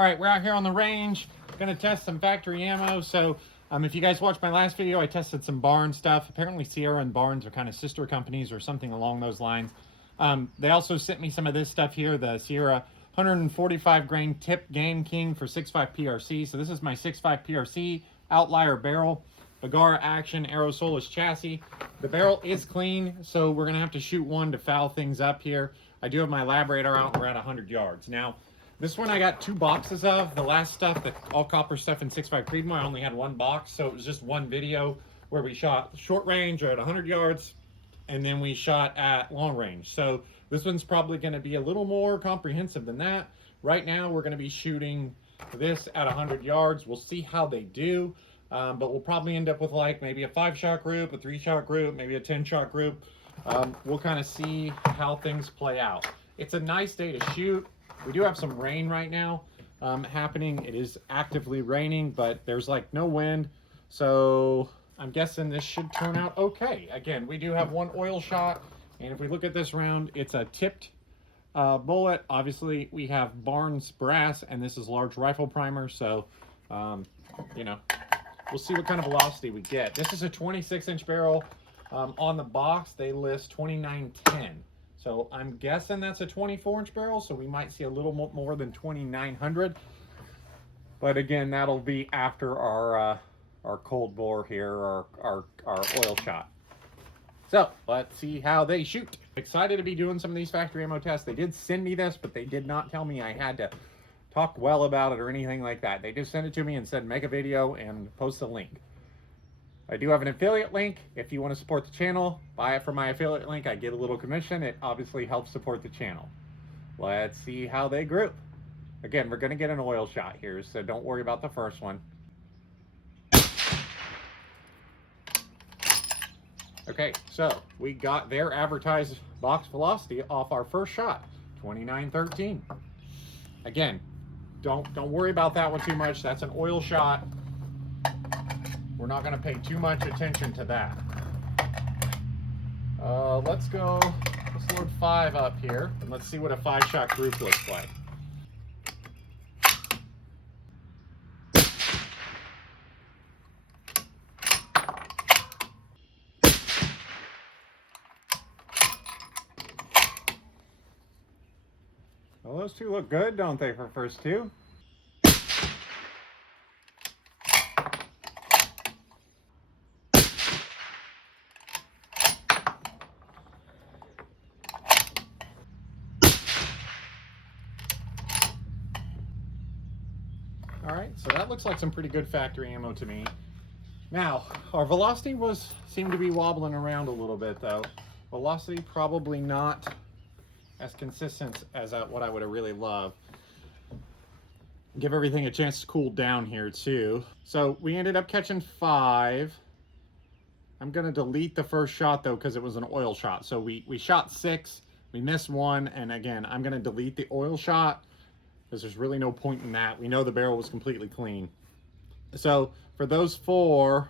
All right, we're out here on the range, gonna test some factory ammo. So if you guys watched my last video, I tested some Barnes stuff. Apparently Sierra and Barnes are kind of sister companies or something along those lines. They also sent me some of this stuff here, the Sierra 145 grain tip Game King for 6.5 PRC. So this is my 6.5 PRC outlier barrel, Bagara Action aerosolus chassis. The barrel is clean, so we're gonna have to shoot one to foul things up here. I do have my lab radar out, and we're at 100 yards. Now, this one I got 2 boxes of. The last stuff, the all copper stuff in 6.5 Creedmoor, I only had 1 box, so it was just one video where we shot short range or at 100 yards, and then we shot at long range. So this one's probably going to be a little more comprehensive than that. Right now, we're going to be shooting this at 100 yards. We'll see how they do, but we'll probably end up with like maybe a 5-shot group, a 3-shot group, maybe a 10-shot group. We'll kind of see how things play out. It's a nice day to shoot. We do have some rain right now happening. It is actively raining, but there's like no wind. So I'm guessing this should turn out okay. Again, we do have 1 oil shot. And if we look at this round, it's a tipped bullet. Obviously, we have Barnes brass, and this is large rifle primer. So, you know, we'll see what kind of velocity we get. This is a 26-inch barrel. On the box, they list 2910. So I'm guessing that's a 24-inch barrel, so we might see a little more than 2900. But again, that'll be after our cold bore here, our oil shot. So let's see how they shoot. Excited to be doing some of these factory ammo tests. They did send me this, but they did not tell me I had to talk well about it or anything like that. They just sent it to me and said make a video and post a link. I do have an affiliate link. If you want to support the channel, buy it from my affiliate link. I get a little commission. It obviously helps support the channel. Let's see how they group. Again, we're going to get an oil shot here, so don't worry about the first one. Okay, so we got their advertised box velocity off our first shot, 2913. Again, don't worry about that one too much. That's an oil shot. We're not going to pay too much attention to that. Let's load 5 up here, and let's see what a 5-shot group looks like. Well, those two look good, don't they, for first 2? All right, so that looks like some pretty good factory ammo to me. Now, our velocity seemed to be wobbling around a little bit, though. Velocity probably not as consistent as what I would have really loved. Give everything a chance to cool down here, too. So we ended up catching 5. I'm going to delete the first shot, though, because it was an oil shot. So we shot 6, we missed 1, and again, I'm going to delete the oil shot, because there's really no point in that. We know the barrel was completely clean. So for those 4,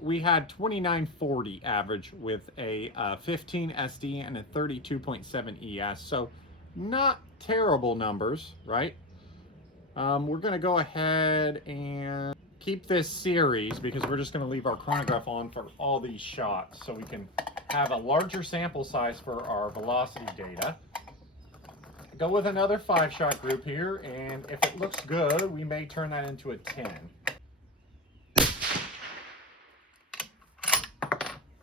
we had 2940 average with a 15 SD and a 32.7 ES. So not terrible numbers, right? We're going to go ahead and keep this series because we're just going to leave our chronograph on for all these shots so we can have a larger sample size for our velocity data. Go with another 5-shot group here, and if it looks good, we may turn that into a 10.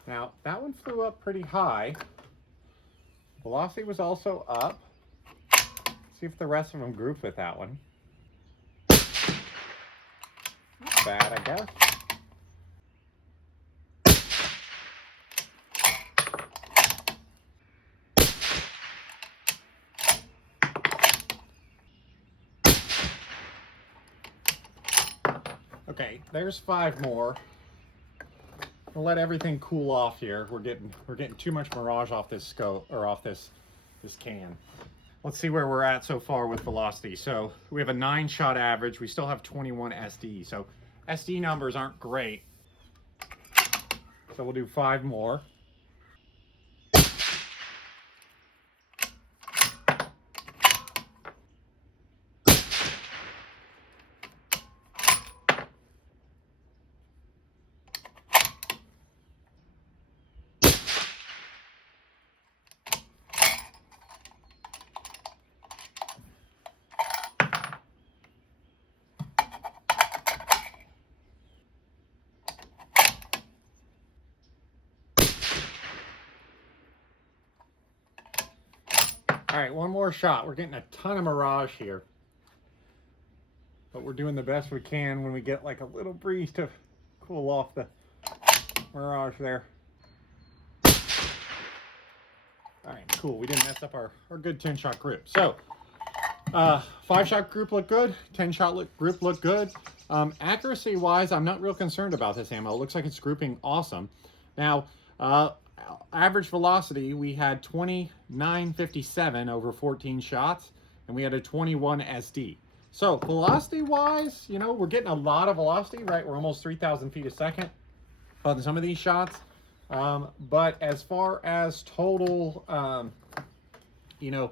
Now, that one flew up pretty high. Velocity was also up. Let's see if the rest of them group with that one. Not bad, I guess. Okay, there's 5 more. We'll let everything cool off here. We're getting too much mirage off this scope or off this can. Let's see where we're at so far with velocity. So we have a 9-shot average. We still have 21 SD. So SD numbers aren't great. So we'll do 5 more. All right, one more shot. We're getting a ton of mirage here, but we're doing the best we can when we get like a little breeze to cool off the mirage there. All right, cool. We didn't mess up our good 10-shot group. So 5-shot group looked good. 10-shot group looked good. Accuracy wise, I'm not real concerned about this ammo. It looks like it's grouping awesome. Now, average velocity, we had 29.57 over 14 shots, and we had a 21 SD. So velocity wise, you know, we're getting a lot of velocity, right? We're almost 3,000 feet a second on some of these shots. But as far as total, you know,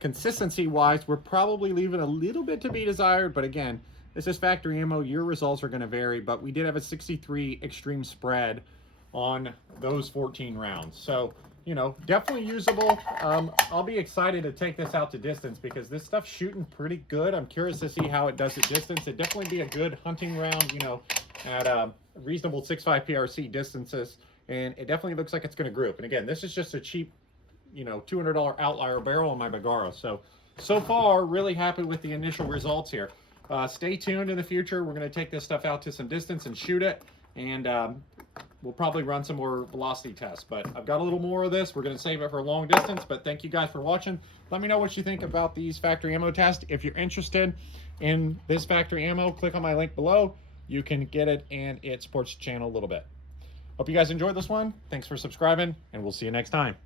consistency wise, we're probably leaving a little bit to be desired. But again, this is factory ammo. Your results are going to vary, but we did have a 63 extreme spread on those 14 rounds. So, you know, definitely usable. I'll be excited to take this out to distance because this stuff's shooting pretty good. I'm curious to see how it does at distance. It'd definitely be a good hunting round, you know, at reasonable 6.5 PRC distances. And it definitely looks like it's going to group. And again, this is just a cheap, you know, $200 outlier barrel on my Bergara. So far, really happy with the initial results here. Stay tuned in the future. We're going to take this stuff out to some distance and shoot it. And we'll probably run some more velocity tests. But I've got a little more of this. We're going to save it for long distance. But thank you guys for watching. Let me know what you think about these factory ammo tests. If you're interested in this factory ammo, click on my link below. You can get it, and it supports the channel a little bit. Hope you guys enjoyed this one. Thanks for subscribing, and we'll see you next time.